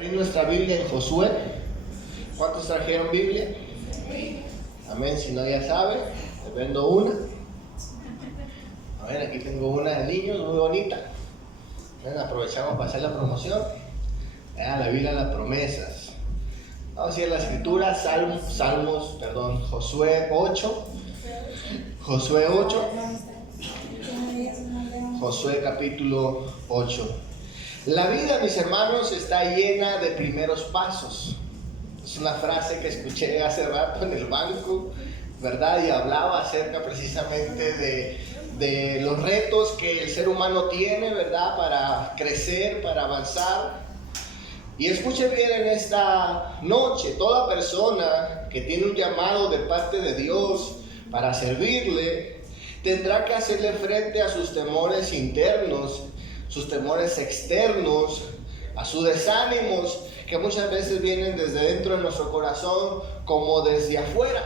abrir nuestra Biblia en Josué. ¿Cuántos trajeron Biblia? Amén, si no ya sabe, les vendo una. A ver, aquí tengo una de niños, muy bonita. Bueno, aprovechamos para hacer la promoción. La Biblia, las promesas. Vamos a ir a la escritura, Josué 8. Josué capítulo 8. La vida, mis hermanos, está llena de primeros pasos. Es una frase que escuché hace rato en el banco, ¿verdad? Y hablaba acerca precisamente de los retos que el ser humano tiene, ¿verdad? Para crecer, para avanzar. Y escuche bien en esta noche, toda persona que tiene un llamado de parte de Dios para servirle, tendrá que hacerle frente a sus temores internos, sus temores externos, a sus desánimos que muchas veces vienen desde dentro de nuestro corazón como desde afuera.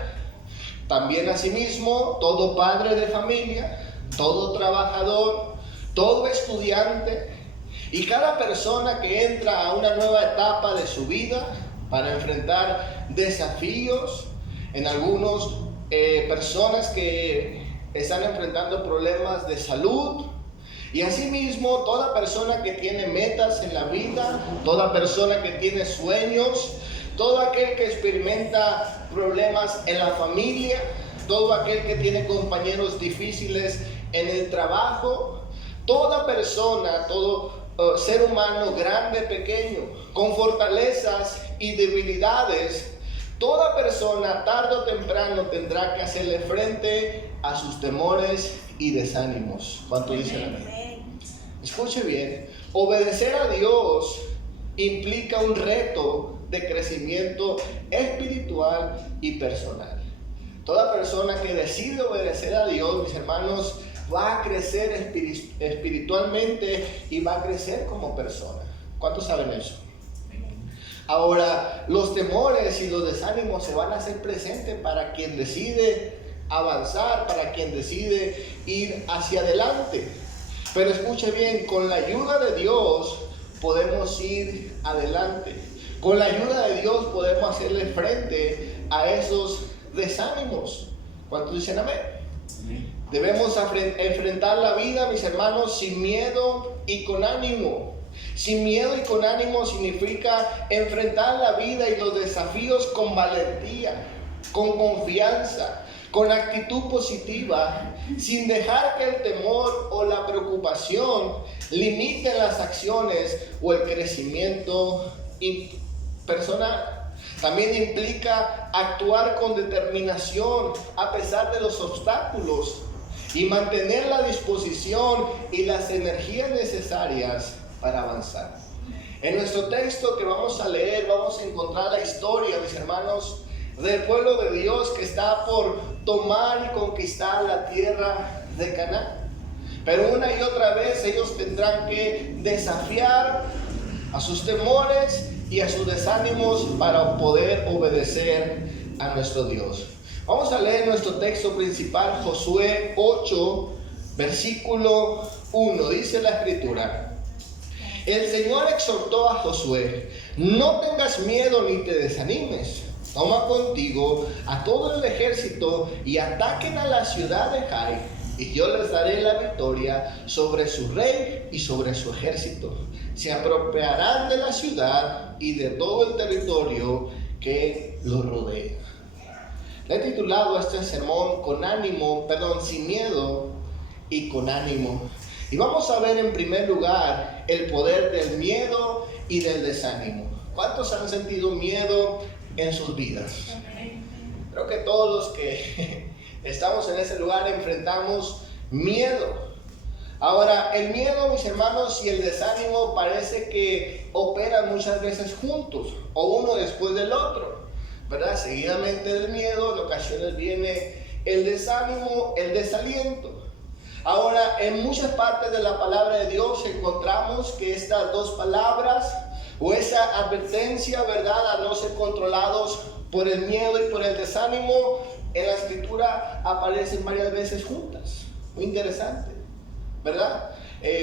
También asimismo, todo padre de familia, todo trabajador, todo estudiante y cada persona que entra a una nueva etapa de su vida para enfrentar desafíos, en algunos personas que están enfrentando problemas de salud. Y asimismo, toda persona que tiene metas en la vida, toda persona que tiene sueños, todo aquel que experimenta problemas en la familia, todo aquel que tiene compañeros difíciles en el trabajo, toda persona, todo ser humano, grande, pequeño, con fortalezas y debilidades, toda persona tarde o temprano tendrá que hacerle frente a sus temores y desánimos. ¿Cuánto dicen amén? Escuche bien, obedecer a Dios implica un reto de crecimiento espiritual y personal. Toda persona que decide obedecer a Dios, mis hermanos, va a crecer espiritualmente y va a crecer como persona. ¿Cuántos saben eso? Ahora, los temores y los desánimos se van a hacer presentes para quien decide avanzar, para quien decide ir hacia adelante. Pero escuche bien, con la ayuda de Dios podemos ir adelante. Con la ayuda de Dios podemos hacerle frente a esos desánimos. ¿Cuántos dicen amén? Debemos enfrentar la vida, mis hermanos, sin miedo y con ánimo. Sin miedo y con ánimo significa enfrentar la vida y los desafíos con valentía, con confianza, con actitud positiva, sin dejar que el temor o la preocupación limiten las acciones o el crecimiento personal. También implica actuar con determinación a pesar de los obstáculos y mantener la disposición y las energías necesarias para avanzar. En nuestro texto que vamos a leer, vamos a encontrar la historia, mis hermanos, del pueblo de Dios que está por tomar y conquistar la tierra de Canaán. Pero una y otra vez ellos tendrán que desafiar a sus temores y a sus desánimos para poder obedecer a nuestro Dios. Vamos a leer nuestro texto principal, Josué 8, versículo 1. Dice la escritura: el Señor exhortó a Josué: no tengas miedo ni te desanimes. Toma contigo a todo el ejército y ataquen a la ciudad de Jai, y yo les daré la victoria sobre su rey y sobre su ejército. Se apropiarán de la ciudad y de todo el territorio que lo rodea. Le he titulado a este sermón sin miedo y con ánimo. Y vamos a ver en primer lugar el poder del miedo y del desánimo. ¿Cuántos han sentido miedo en sus vidas? Creo que todos los que estamos en ese lugar enfrentamos miedo. Ahora, el miedo, mis hermanos, y el desánimo parece que operan muchas veces juntos, o uno después del otro, ¿verdad? Seguidamente del miedo, en ocasiones viene el desánimo, el desaliento. Ahora, en muchas partes de la palabra de Dios encontramos que estas dos palabras, o esa advertencia, ¿verdad?, a no ser controlados por el miedo y por el desánimo, en la escritura aparecen varias veces juntas. Muy interesante, ¿verdad?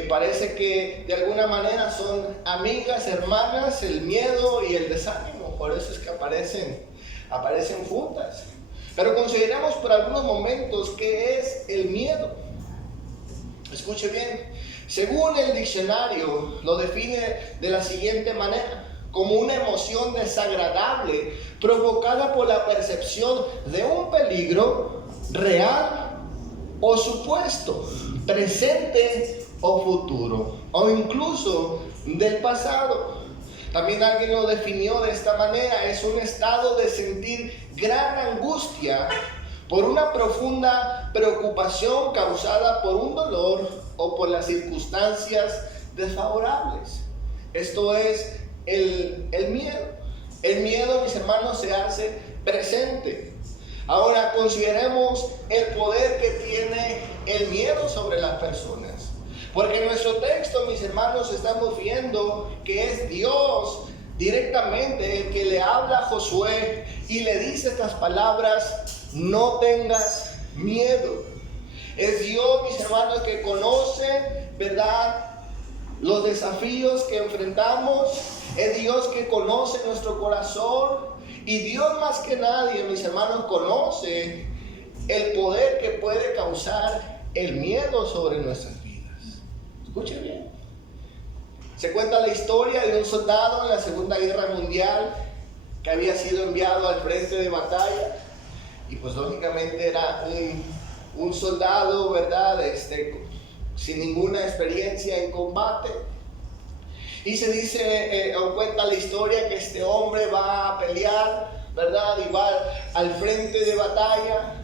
parece que de alguna manera son amigas, hermanas, el miedo y el desánimo. Por eso es que aparecen juntas. Pero consideramos por algunos momentos qué es el miedo. Escuche bien. Según el diccionario, lo define de la siguiente manera: como una emoción desagradable provocada por la percepción de un peligro real o supuesto, presente o futuro, o incluso del pasado. También alguien lo definió de esta manera: es un estado de sentir gran angustia por una profunda preocupación causada por un dolor o por las circunstancias desfavorables. Esto es el miedo. El miedo, mis hermanos, se hace presente. Ahora consideremos el poder que tiene el miedo sobre las personas. Porque en nuestro texto, mis hermanos, estamos viendo que es Dios directamente el que le habla a Josué y le dice estas palabras: no tengas miedo. Es Dios, mis hermanos, que conoce, ¿verdad?, los desafíos que enfrentamos. Es Dios que conoce nuestro corazón. Y Dios más que nadie, mis hermanos, conoce el poder que puede causar el miedo sobre nuestras vidas. Escuche bien. Se cuenta la historia de un soldado en la Segunda Guerra Mundial que había sido enviado al frente de batalla. Y pues lógicamente era un soldado, ¿verdad?, sin ninguna experiencia en combate. Y se dice, o cuenta la historia, que este hombre va a pelear, ¿verdad?, y va al frente de batalla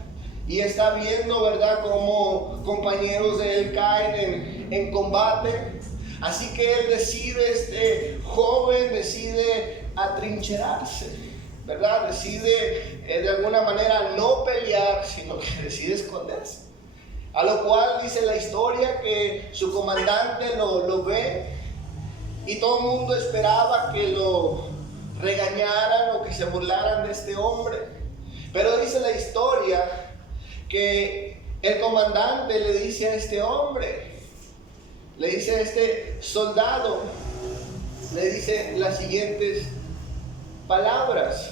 y está viendo, ¿verdad?, cómo compañeros de él caen en combate. Así que él decide, este joven decide atrincherarse, ¿verdad? Decide de alguna manera no pelear, sino que decide esconderse. A lo cual dice la historia que su comandante lo ve y todo el mundo esperaba que lo regañaran o que se burlaran de este hombre. Pero dice la historia que el comandante le dice a este hombre, le dice a este soldado, le dice las siguientes palabras: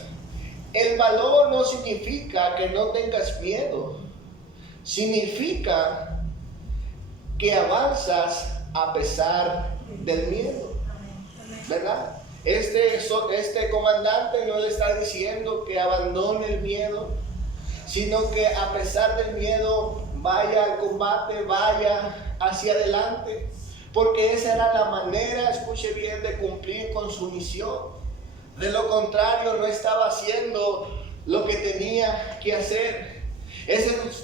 el valor no significa que no tengas miedo, significa que avanzas a pesar del miedo, ¿verdad? Este comandante no le está diciendo que abandone el miedo, sino que a pesar del miedo vaya al combate, vaya hacia adelante, porque esa era la manera, escuche bien, de cumplir con su misión. De lo contrario, no estaba haciendo lo que tenía que hacer.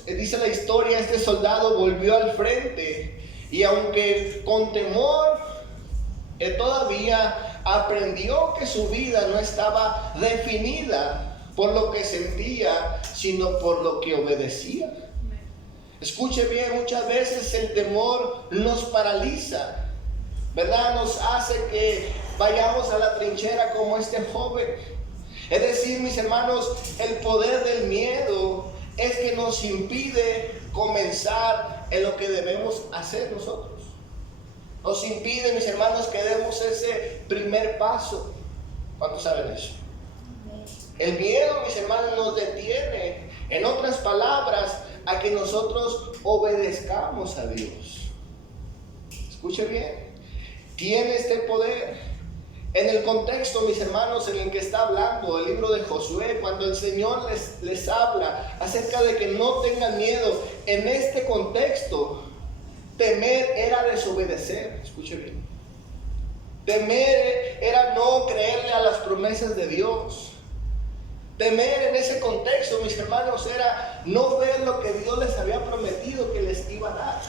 Dice la historia, este soldado volvió al frente y aunque con temor, todavía aprendió que su vida no estaba definida por lo que sentía, sino por lo que obedecía. Escuche bien, muchas veces el temor nos paraliza, ¿verdad? Nos hace que vayamos a la trinchera como este joven. Es decir, mis hermanos, el poder del miedo es que nos impide comenzar en lo que debemos hacer nosotros. Nos impide, mis hermanos, que demos ese primer paso. ¿Cuántos saben eso? El miedo, mis hermanos, nos detiene, en otras palabras, a que nosotros obedezcamos a Dios. Escuche bien, tiene este poder. En el contexto, mis hermanos, en el que está hablando el libro de Josué, cuando el Señor les habla acerca de que no tengan miedo, en este contexto, temer era desobedecer. Escuche bien. Temer era no creerle a las promesas de Dios. Temer en ese contexto, mis hermanos, era no ver lo que Dios les había prometido que les iba a dar.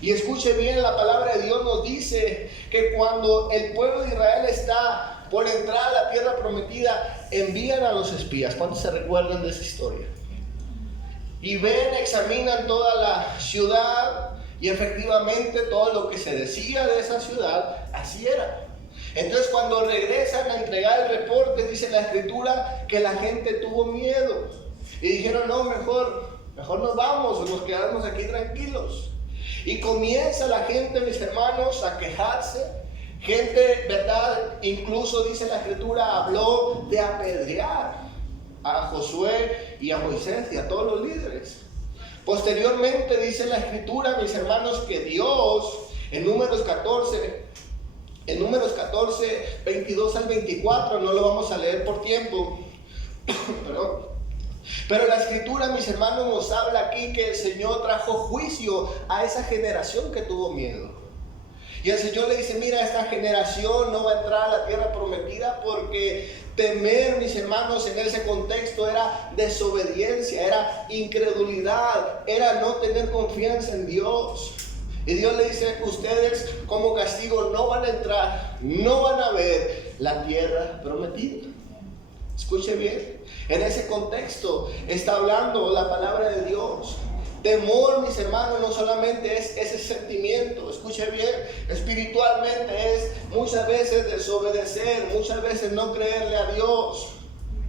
Y escuche bien, la palabra de Dios nos dice que cuando el pueblo de Israel está por entrar a la tierra prometida, envían a los espías. ¿Cuántos se recuerdan de esa historia? Y ven, examinan toda la ciudad y efectivamente todo lo que se decía de esa ciudad, así era. Entonces cuando regresan a entregar el reporte, dice la escritura que la gente tuvo miedo y dijeron: no, mejor nos vamos o nos quedamos aquí tranquilos. Y comienza la gente, mis hermanos, a quejarse. Gente, ¿verdad? Incluso dice la Escritura, habló de apedrear a Josué y a Moisés y a todos los líderes. Posteriormente dice la Escritura, mis hermanos, que Dios, en Números 14, 22 al 24, no lo vamos a leer por tiempo, pero la Escritura, mis hermanos, nos habla aquí que el Señor trajo juicio a esa generación que tuvo miedo. Y el Señor le dice, mira, esta generación no va a entrar a la tierra prometida porque temer, mis hermanos, en ese contexto era desobediencia, era incredulidad, era no tener confianza en Dios. Y Dios le dice, ustedes como castigo no van a entrar, no van a ver la tierra prometida. Escuche bien, en ese contexto está hablando la palabra de Dios. Temor, mis hermanos, no solamente es ese sentimiento, escuche bien, espiritualmente es muchas veces desobedecer, muchas veces no creerle a Dios.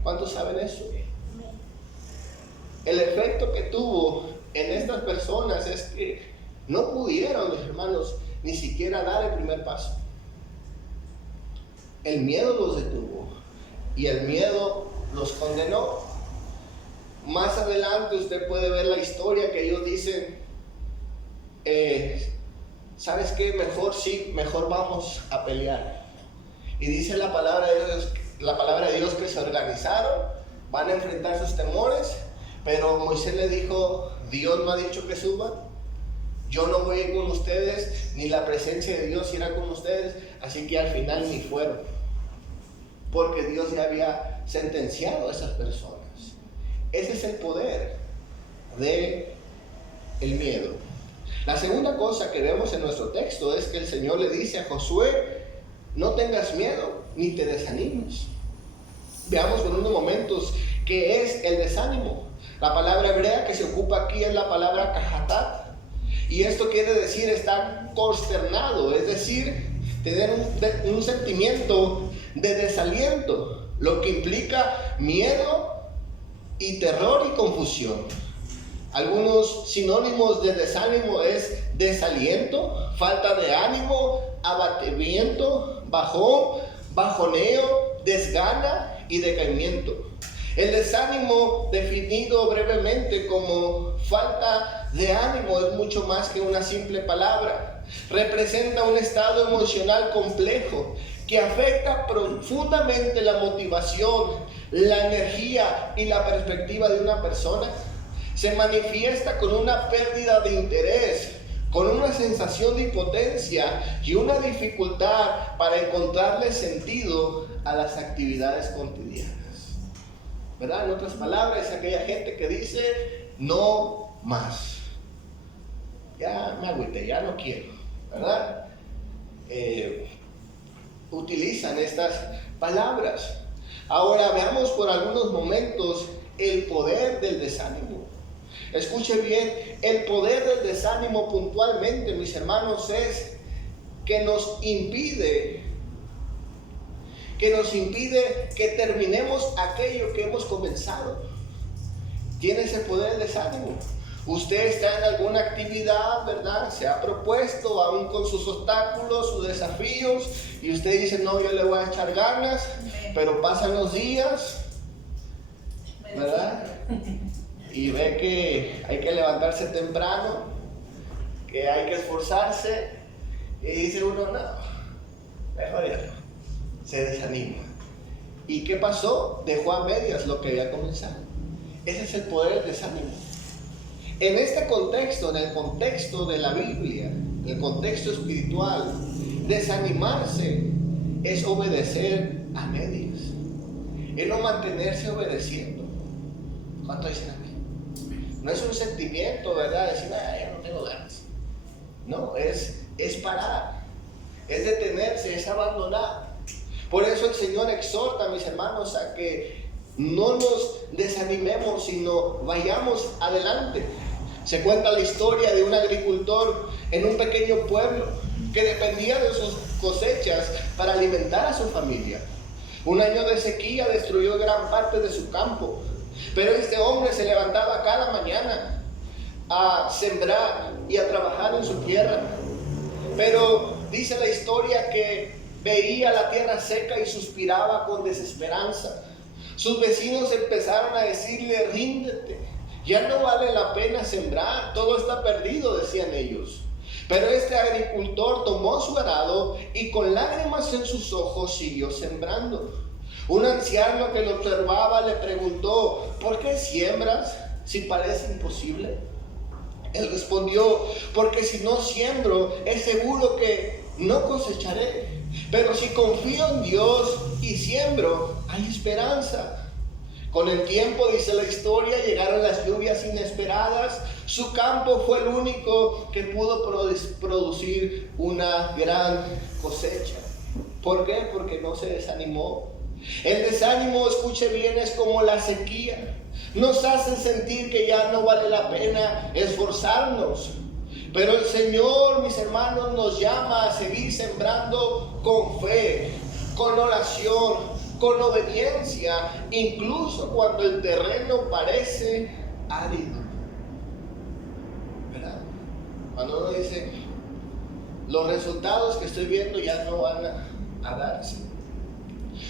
¿Cuántos saben eso? El efecto que tuvo en estas personas es que no pudieron, mis hermanos, ni siquiera dar el primer paso. El miedo los detuvo y el miedo los condenó. Más adelante usted puede ver la historia que ellos dicen, ¿sabes qué? Mejor vamos a pelear. Y dice la palabra de Dios que se organizaron, van a enfrentar sus temores, pero Moisés le dijo, Dios no ha dicho que suban, yo no voy a ir con ustedes, ni la presencia de Dios irá con ustedes, así que al final ni fueron, porque Dios ya había sentenciado a esas personas. Ese es el poder del miedo. La segunda cosa que vemos en nuestro texto es que el Señor le dice a Josué, no tengas miedo ni te desanimes. Veamos por unos momentos qué es el desánimo. La palabra hebrea que se ocupa aquí es la palabra kahatat. Y esto quiere decir estar consternado, es decir, tener un sentimiento de desaliento, lo que implica miedo y terror y confusión. Algunos sinónimos de desánimo es desaliento, falta de ánimo, abatimiento, bajón, bajoneo, desgana y decaimiento. El desánimo, definido brevemente como falta de ánimo, es mucho más que una simple palabra. Representa un estado emocional complejo que afecta profundamente la motivación, la energía y la perspectiva de una persona. Se manifiesta con una pérdida de interés, con una sensación de impotencia y una dificultad para encontrarle sentido a las actividades cotidianas. ¿Verdad? En otras palabras, es aquella gente que dice, no más. Ya me agüité, ya no quiero. ¿Verdad? Utilizan estas palabras. Ahora veamos por algunos momentos el poder del desánimo. Escuche bien, el poder del desánimo puntualmente, mis hermanos, es que nos impide que terminemos aquello que hemos comenzado. Tiene ese poder del desánimo. Usted está en alguna actividad, ¿verdad? Se ha propuesto, aún con sus obstáculos, sus desafíos, y usted dice, no, yo le voy a echar ganas, pero pasan los días, ¿verdad? Y ve que hay que levantarse temprano, que hay que esforzarse, y dice uno, no, mejor ya no. Se desanima. ¿Y qué pasó? Dejó a medias lo que había comenzado. Ese es el poder del desánimo. En este contexto, en el contexto de la Biblia, en el contexto espiritual, desanimarse es obedecer a medias. Es no mantenerse obedeciendo. ¿Cuánto dicen aquí? No es un sentimiento, ¿verdad? Decir, ya no tengo ganas. No, es parar. Es detenerse, es abandonar. Por eso el Señor exhorta, mis hermanos, a que no nos desanimemos, sino vayamos adelante. Se cuenta la historia de un agricultor en un pequeño pueblo que dependía de sus cosechas para alimentar a su familia. Un año de sequía destruyó gran parte de su campo, pero este hombre se levantaba cada mañana a sembrar y a trabajar en su tierra. Pero dice la historia que veía la tierra seca y suspiraba con desesperanza. Sus vecinos empezaron a decirle: ríndete, ya no vale la pena sembrar, todo está perdido, decían ellos. Pero este agricultor tomó su arado y con lágrimas en sus ojos siguió sembrando. Un anciano que lo observaba le preguntó: ¿por qué siembras si parece imposible? Él respondió: porque si no siembro, es seguro que no cosecharé. Pero si confío en Dios y siembro, hay esperanza. Con el tiempo, dice la historia, llegaron las lluvias inesperadas. Su campo fue el único que pudo producir una gran cosecha. ¿Por qué? Porque no se desanimó. El desánimo, escuche bien, es como la sequía. Nos hace sentir que ya no vale la pena esforzarnos. Pero el Señor, mis hermanos, nos llama a seguir sembrando con fe, con oración, con obediencia, incluso cuando el terreno parece árido. ¿Verdad? Cuando uno dice: los resultados que estoy viendo ya no van a darse.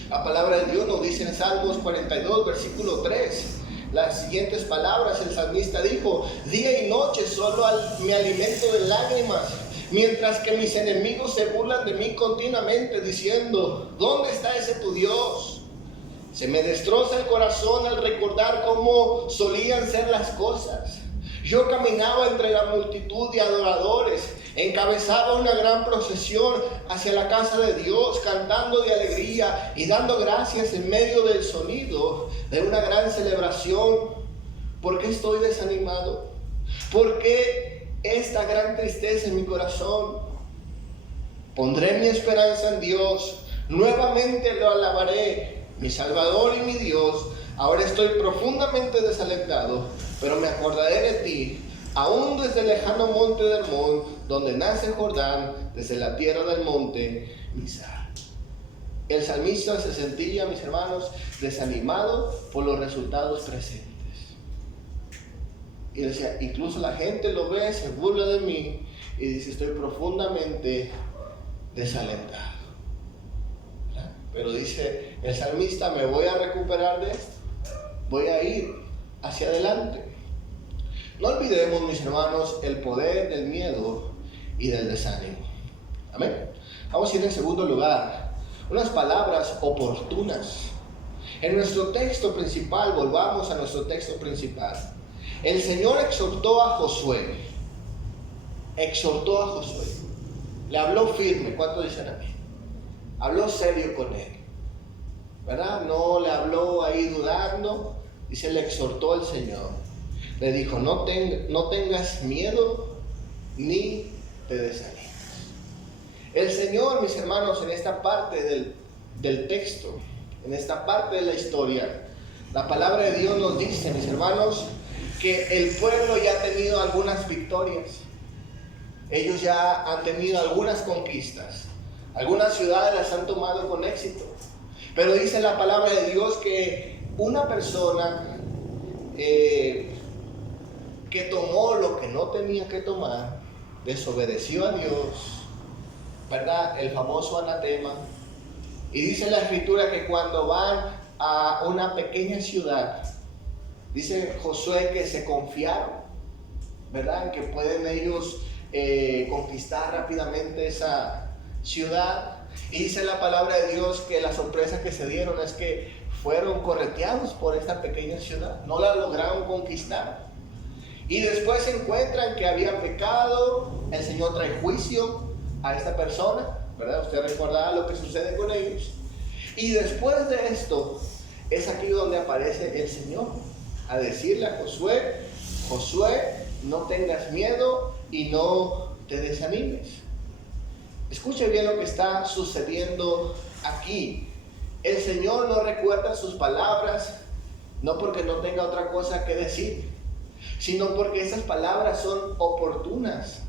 La palabra de Dios nos dice en Salmos 42, versículo 3, las siguientes palabras. El salmista dijo: día y noche solo me alimento de lágrimas, mientras que mis enemigos se burlan de mí continuamente, diciendo: ¿dónde está ese tu Dios? Se me destroza el corazón al recordar cómo solían ser las cosas. Yo caminaba entre la multitud de adoradores, encabezaba una gran procesión hacia la casa de Dios, cantando de alegría y dando gracias en medio del sonido de una gran celebración. ¿Por qué estoy desanimado? ¿Por qué esta gran tristeza en mi corazón? Pondré mi esperanza en Dios, nuevamente lo alabaré, mi Salvador y mi Dios. Ahora estoy profundamente desalentado, pero me acordaré de ti, aún desde el lejano monte de Hermón, donde nace Jordán, desde la tierra del monte Mizar. El salmista se sentía, mis hermanos, desanimado por los resultados presentes. Y decía: incluso la gente lo ve, se burla de mí, y dice: estoy profundamente desalentado. ¿verdad? Pero dice el salmista: me voy a recuperar de esto, voy a ir hacia adelante. No olvidemos, mis hermanos, el poder del miedo y del desánimo. Amén. Vamos a ir en segundo lugar, unas palabras oportunas. En nuestro texto principal, volvamos a nuestro texto principal. El Señor exhortó a Josué. Exhortó a Josué. Le habló firme. ¿Cuánto dicen amén? Habló serio con él. ¿Verdad? No le habló ahí dudando. Dice, le exhortó el Señor. Le dijo: no tengas miedo ni te desanimes. El Señor, mis hermanos, en esta parte del texto, en esta parte de la historia, la palabra de Dios nos dice, mis hermanos, que el pueblo ya ha tenido algunas victorias. Ellos ya han tenido algunas conquistas. Algunas ciudades las han tomado con éxito. Pero dice la palabra de Dios que una persona que tomó lo que no tenía que tomar, desobedeció a Dios, ¿verdad? El famoso anatema. Y dice la escritura que cuando van a una pequeña ciudad, dice Josué que se confiaron, ¿verdad? En que pueden ellos conquistar rápidamente esa ciudad. Y dice la palabra de Dios que la sorpresa que se dieron es que fueron correteados por esta pequeña ciudad, no la lograron conquistar. Y después se encuentran que habían pecado, el Señor trae juicio a esta persona, ¿verdad? Usted recordará lo que sucede con ellos. Y después de esto, es aquí donde aparece el Señor a decirle a Josué: Josué, no tengas miedo y no te desanimes. Escuche bien lo que está sucediendo aquí. El Señor no recuerda sus palabras, no porque no tenga otra cosa que decir, sino porque esas palabras son oportunas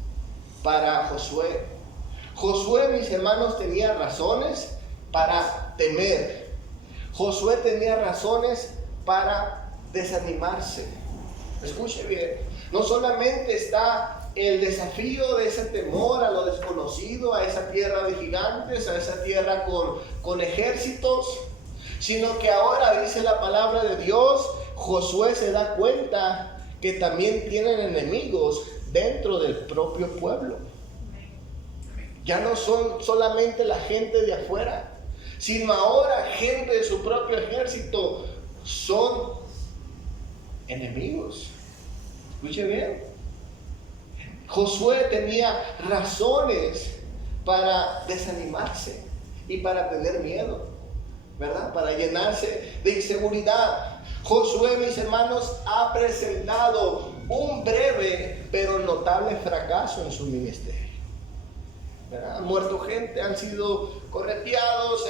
para Josué. Josué, mis hermanos, tenía razones para temer. Josué tenía razones para desanimarse. Escuche bien. No solamente está el desafío de ese temor a lo desconocido, a esa tierra de gigantes, a esa tierra con ejércitos, sino que ahora dice la palabra de Dios, Josué se da cuenta que también tienen enemigos dentro del propio pueblo. Ya no son solamente la gente de afuera, sino ahora gente de su propio ejército son enemigos. Escuche bien. Josué tenía razones para desanimarse y para tener miedo, ¿verdad? Para llenarse de inseguridad. Josué, mis hermanos, ha presentado un breve pero notable fracaso en su ministerio. ¿Verdad? Han muerto gente, han sido correteados,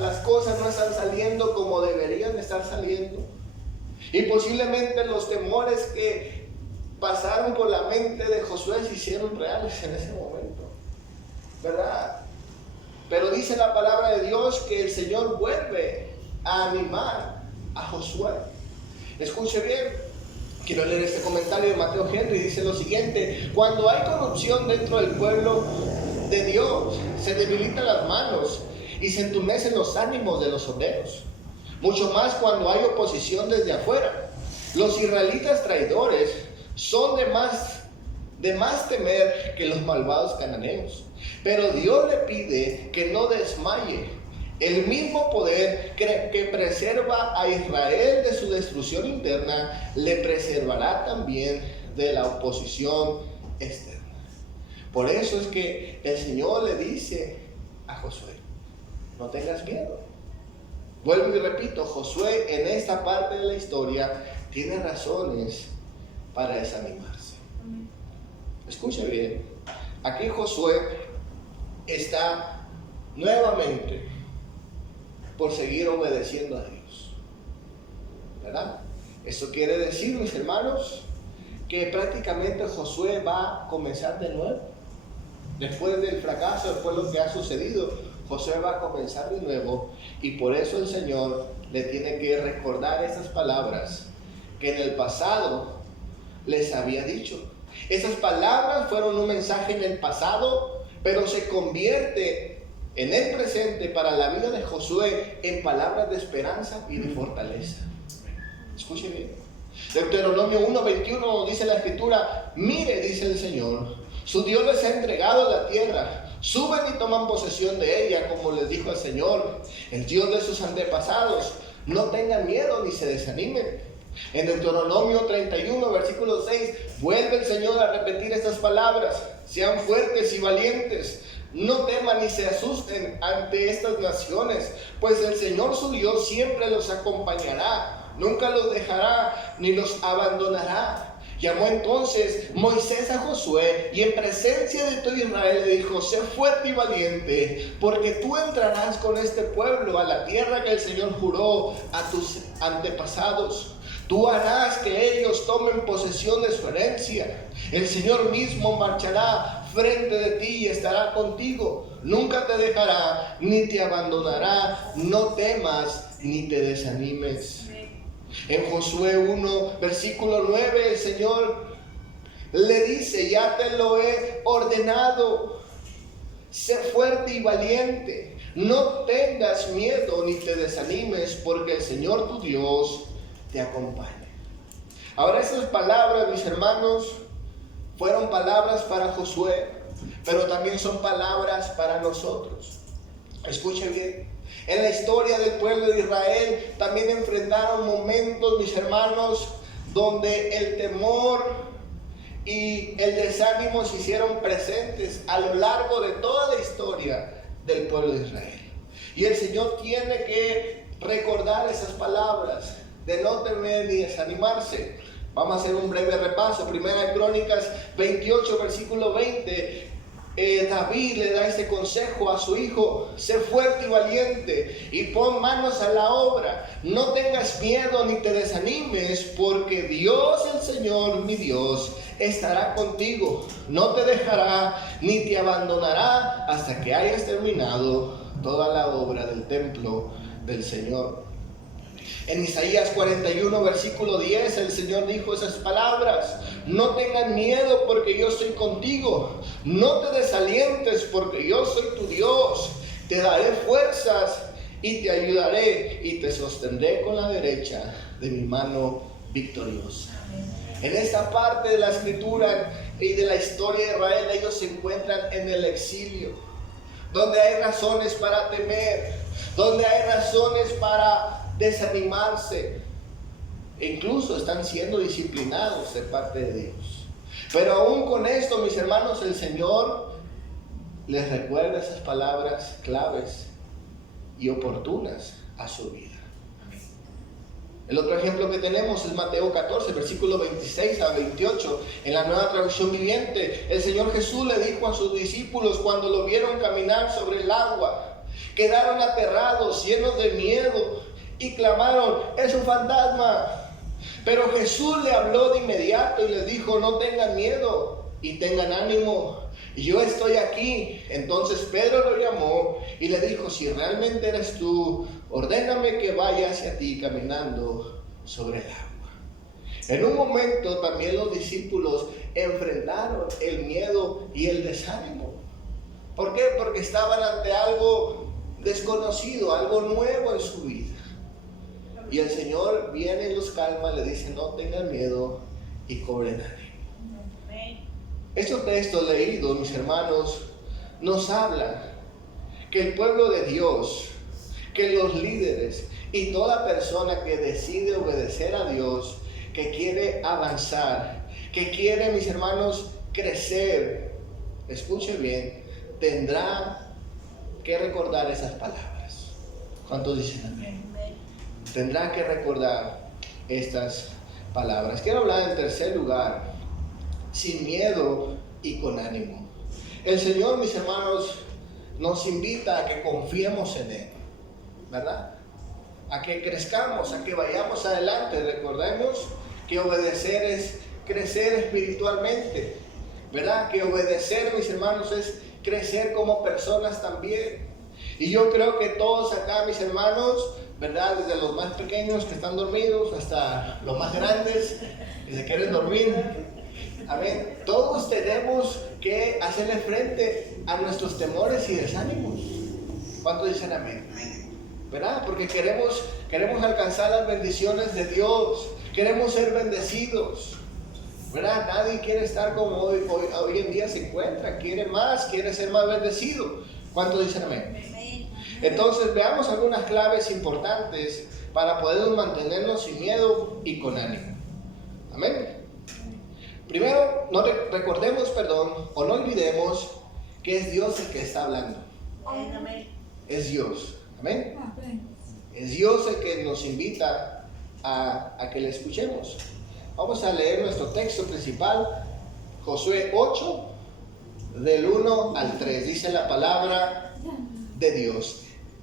las cosas no están saliendo como deberían estar saliendo. Y posiblemente los temores que pasaron por la mente de Josué se hicieron reales en ese momento, ¿verdad? Pero dice la palabra de Dios que el Señor vuelve a animar a Josué. Escuche bien, quiero leer este comentario de Mateo Henry. Dice lo siguiente: cuando hay corrupción dentro del pueblo de Dios, se debilitan las manos y se entumecen los ánimos de los obreros. Mucho más cuando hay oposición desde afuera. Los israelitas traidores son de más temer que los malvados cananeos. Pero Dios le pide que no desmaye. El mismo poder que preserva a Israel de su destrucción interna, le preservará también de la oposición externa. Por eso es que el Señor le dice a Josué: no tengas miedo. Vuelvo y repito, Josué en esta parte de la historia tiene razones para desanimarse. Escucha bien, aquí Josué está nuevamente por seguir obedeciendo a Dios, ¿verdad? Eso quiere decir, mis hermanos, que prácticamente Josué va a comenzar de nuevo. Después del fracaso, después de lo que ha sucedido, Josué va a comenzar de nuevo, y por eso el Señor le tiene que recordar esas palabras que en el pasado les había dicho. Esas palabras fueron un mensaje en el pasado, pero se convierte en el presente para la vida de Josué en palabras de esperanza y de fortaleza. Escuche bien. Deuteronomio 1:21 dice la escritura: mire, dice el Señor, su Dios les ha entregado la tierra. Suben y toman posesión de ella, como les dijo el Señor, el Dios de sus antepasados. No tengan miedo ni se desanimen. En Deuteronomio 31, versículo 6, vuelve el Señor a repetir estas palabras: sean fuertes y valientes. No teman ni se asusten ante estas naciones, pues el Señor su Dios siempre los acompañará. Nunca los dejará ni los abandonará. Llamó entonces Moisés a Josué y en presencia de todo Israel le dijo: sé fuerte y valiente, porque tú entrarás con este pueblo a la tierra que el Señor juró a tus antepasados. Tú harás que ellos tomen posesión de su herencia. El Señor mismo marchará frente de ti y estará contigo. Nunca te dejará ni te abandonará. No temas ni te desanimes. En Josué 1, versículo 9, el Señor le dice: ya te lo he ordenado, sé fuerte y valiente, no tengas miedo ni te desanimes, porque el Señor tu Dios te acompaña. Ahora, esas palabras, mis hermanos, fueron palabras para Josué, pero también son palabras para nosotros. Escuchen bien. En la historia del pueblo de Israel también enfrentaron momentos, mis hermanos, donde el temor y el desánimo se hicieron presentes a lo largo de toda la historia del pueblo de Israel. Y el Señor tiene que recordar esas palabras de no temer ni desanimarse. Vamos a hacer un breve repaso. Primera de Crónicas 28, versículo 20. David le da este consejo a su hijo: sé fuerte y valiente y pon manos a la obra. No tengas miedo ni te desanimes, porque Dios, el Señor mi Dios, estará contigo. No te dejará ni te abandonará hasta que hayas terminado toda la obra del templo del Señor. En Isaías 41, versículo 10, el Señor dijo esas palabras: no tengan miedo porque yo estoy contigo, no te desalientes porque yo soy tu Dios, te daré fuerzas y te ayudaré y te sostendré con la derecha de mi mano victoriosa. En esta parte de la escritura y de la historia de Israel, ellos se encuentran en el exilio, donde hay razones para temer, donde hay razones para desanimarse, e incluso están siendo disciplinados de parte de Dios. Pero aún con esto, mis hermanos, el Señor les recuerda esas palabras claves y oportunas a su vida. El otro ejemplo que tenemos es Mateo 14, versículo 26 a 28. En la Nueva Traducción Viviente, el Señor Jesús le dijo a sus discípulos cuando lo vieron caminar sobre el agua, quedaron aterrados, llenos de miedo, y clamaron: es un fantasma. Pero Jesús le habló de inmediato y les dijo: no tengan miedo y tengan ánimo, yo estoy aquí. Entonces Pedro lo llamó y le dijo: si realmente eres tú, ordéname que vaya hacia ti caminando sobre el agua. En un momento también los discípulos enfrentaron el miedo y el desánimo. ¿Por qué? Porque estaban ante algo desconocido, algo nuevo en su vida. Y el Señor viene y los calma, le dice: no tengan miedo y cobren ánimo. Estos textos leídos, mis hermanos, nos hablan que el pueblo de Dios, que los líderes y toda persona que decide obedecer a Dios, que quiere avanzar, que quiere, mis hermanos, crecer, escuche bien, tendrá que recordar esas palabras. ¿Cuántos dicen amén? Tendrá que recordar estas palabras. Quiero hablar en tercer lugar: sin miedo y con ánimo. El Señor, mis hermanos, nos invita a que confiemos en Él, ¿verdad? A que crezcamos, a que vayamos adelante. Recordemos que obedecer es crecer espiritualmente, ¿verdad? Que obedecer, mis hermanos, es crecer como personas también. Y yo creo que todos acá, mis hermanos, ¿verdad? Desde los más pequeños que están dormidos hasta los más grandes que se quieren dormir. Amén. Todos tenemos que hacerle frente a nuestros temores y desánimos. ¿Cuántos dicen amén? ¿Verdad? Porque queremos alcanzar las bendiciones de Dios. Queremos ser bendecidos, ¿verdad? Nadie quiere estar como hoy en día se encuentra. Quiere más, quiere ser más bendecido. ¿Cuántos dicen amén? Entonces veamos algunas claves importantes para poder mantenernos sin miedo y con ánimo. Amén. Primero, recordemos, o no olvidemos que es Dios el que está hablando. Amén. Es Dios. Amén. Es Dios el que nos invita a que le escuchemos. Vamos a leer nuestro texto principal, Josué 8, del 1 al 3. Dice la palabra de Dios.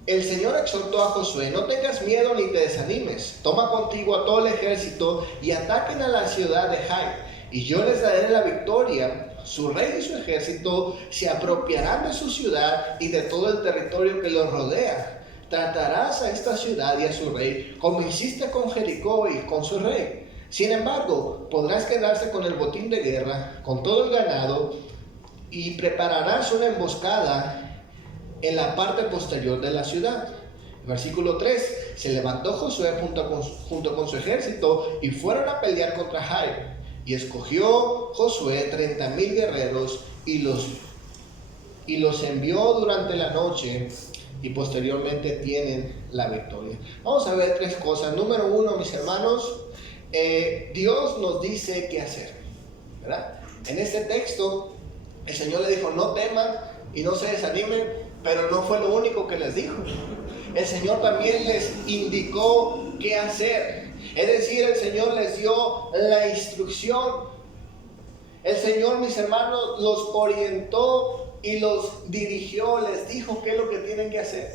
El Señor exhortó a Josué: no tengas miedo ni te desanimes. Toma contigo a todo el ejército y ataquen a la ciudad de Jai, y yo les daré la victoria. Su rey y su ejército se apropiarán de su ciudad y de todo el territorio que los rodea. Tratarás a esta ciudad y a su rey como hiciste con Jericó y con su rey. Sin embargo, podrás quedarse con el botín de guerra, con todo el ganado, y prepararás una emboscada en la parte posterior de la ciudad. Versículo 3. Se levantó Josué junto con su ejército y fueron a pelear contra Jai. Y escogió Josué 30,000 guerreros y los envió durante la noche, y posteriormente tienen la victoria. Vamos a ver tres cosas. Número uno, mis hermanos, Dios nos dice qué hacer, ¿verdad? En este texto el Señor le dijo: no teman y no se desanimen, pero no fue lo único que les dijo. El Señor también les indicó qué hacer. Es decir, el Señor les dio la instrucción. El Señor, mis hermanos, los orientó y los dirigió, les dijo qué es lo que tienen que hacer.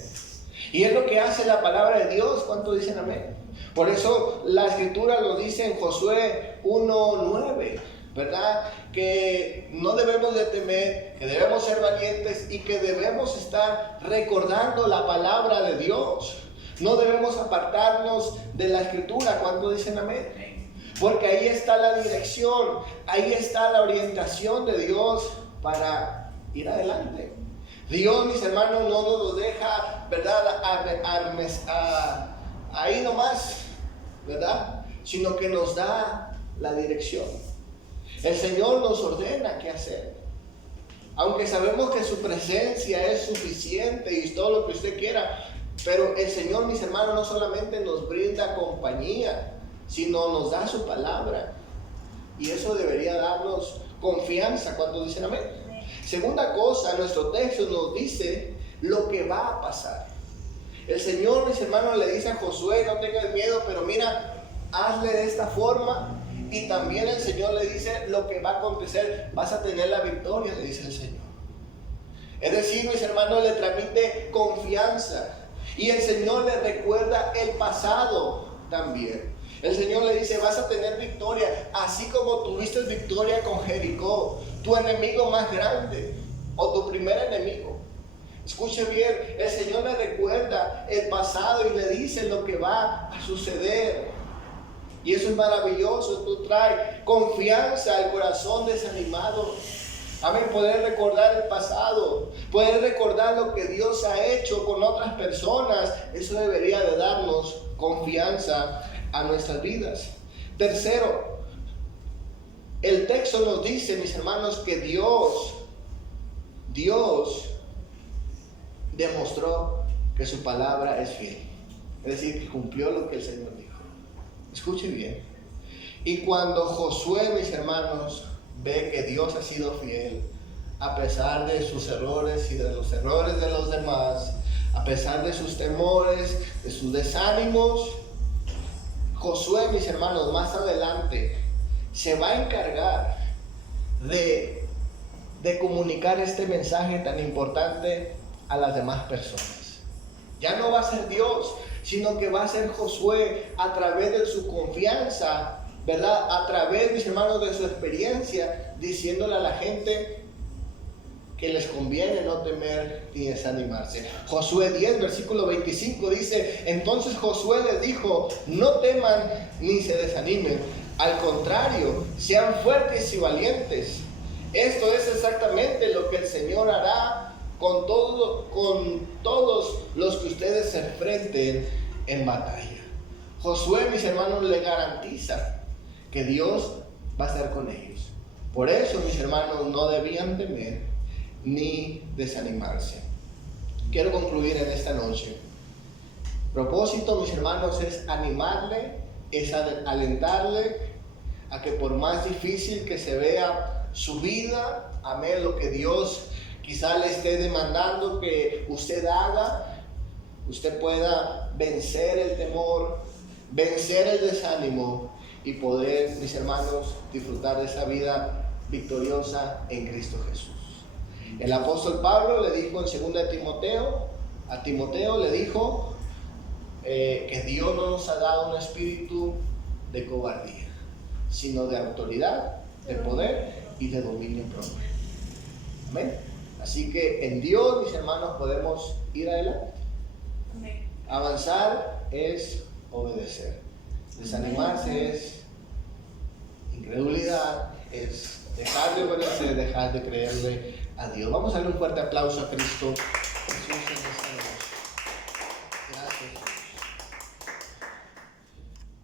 Y es lo que hace la palabra de Dios. ¿Cuántos dicen amén? Por eso la Escritura lo dice en Josué 1:9, ¿verdad? Que no debemos de temer, que debemos ser valientes y que debemos estar recordando la palabra de Dios. No debemos apartarnos de la Escritura. ¿Cuánto dicen amén? Porque ahí está la dirección, ahí está la orientación de Dios para ir adelante. Dios, mis hermanos, no nos lo deja, ¿verdad?, ahí nomás, ¿verdad?, sino que nos da la dirección. El Señor nos ordena qué hacer. Aunque sabemos que su presencia es suficiente y todo lo que usted quiera, pero el Señor, mis hermanos, no solamente nos brinda compañía, sino nos da su palabra. Y eso debería darnos confianza. Cuando dicen amén. Segunda cosa, nuestro texto nos dice lo que va a pasar. El Señor, mis hermanos, le dice a Josué: no tengas miedo, pero mira, hazle de esta forma. Y también el Señor le dice lo que va a acontecer. Vas a tener la victoria, le dice el Señor. Es decir, mis hermanos, le transmite confianza. Y el Señor le recuerda el pasado también. El Señor le dice: vas a tener victoria, así como tuviste victoria con Jericó, tu enemigo más grande, o tu primer enemigo. Escuche bien, el Señor le recuerda el pasado y le dice lo que va a suceder. Y eso es maravilloso. Tú traes confianza al corazón desanimado. Amén. Poder recordar el pasado, poder recordar lo que Dios ha hecho con otras personas, eso debería de darnos confianza a nuestras vidas. Tercero, el texto nos dice, mis hermanos, que Dios demostró que su palabra es fiel. Es decir, que cumplió lo que el Señor dijo. Escuche bien. Y cuando Josué, mis hermanos, ve que Dios ha sido fiel, a pesar de sus errores y de los errores de los demás, a pesar de sus temores, de sus desánimos, Josué, mis hermanos, más adelante se va a encargar de comunicar este mensaje tan importante a las demás personas. Ya no va a ser Dios, sino que va a ser Josué, a través de su confianza, ¿verdad?, a través, mis hermanos, de su experiencia, diciéndole a la gente que les conviene no temer ni desanimarse. Josué 10, versículo 25 dice: entonces Josué les dijo: no teman ni se desanimen, al contrario, sean fuertes y valientes. Esto es exactamente lo que el Señor hará con todos los que ustedes se enfrenten en batalla. Josué, mis hermanos, le garantiza que Dios va a estar con ellos. Por eso, mis hermanos, no debían temer ni desanimarse. Quiero concluir en esta noche. Propósito, mis hermanos, es animarle, es alentarle a que por más difícil que se vea su vida, amén, lo que Dios quizá le esté demandando que usted haga, usted pueda vencer el temor, vencer el desánimo y poder, mis hermanos, disfrutar de esa vida victoriosa en Cristo Jesús. El apóstol Pablo le dijo en 2 Timoteo, a Timoteo le dijo que Dios no nos ha dado un espíritu de cobardía, sino de autoridad, de poder y de dominio propio. Amén. Así que en Dios, mis hermanos, podemos ir adelante. Amén. Avanzar es obedecer. Desanimarse es incredulidad, es dejar de obedecer, dejar de creerle a Dios. Vamos a darle un fuerte aplauso a Cristo. Jesús es nuestra voz. Gracias.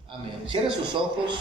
Amén. Cierre sus ojos.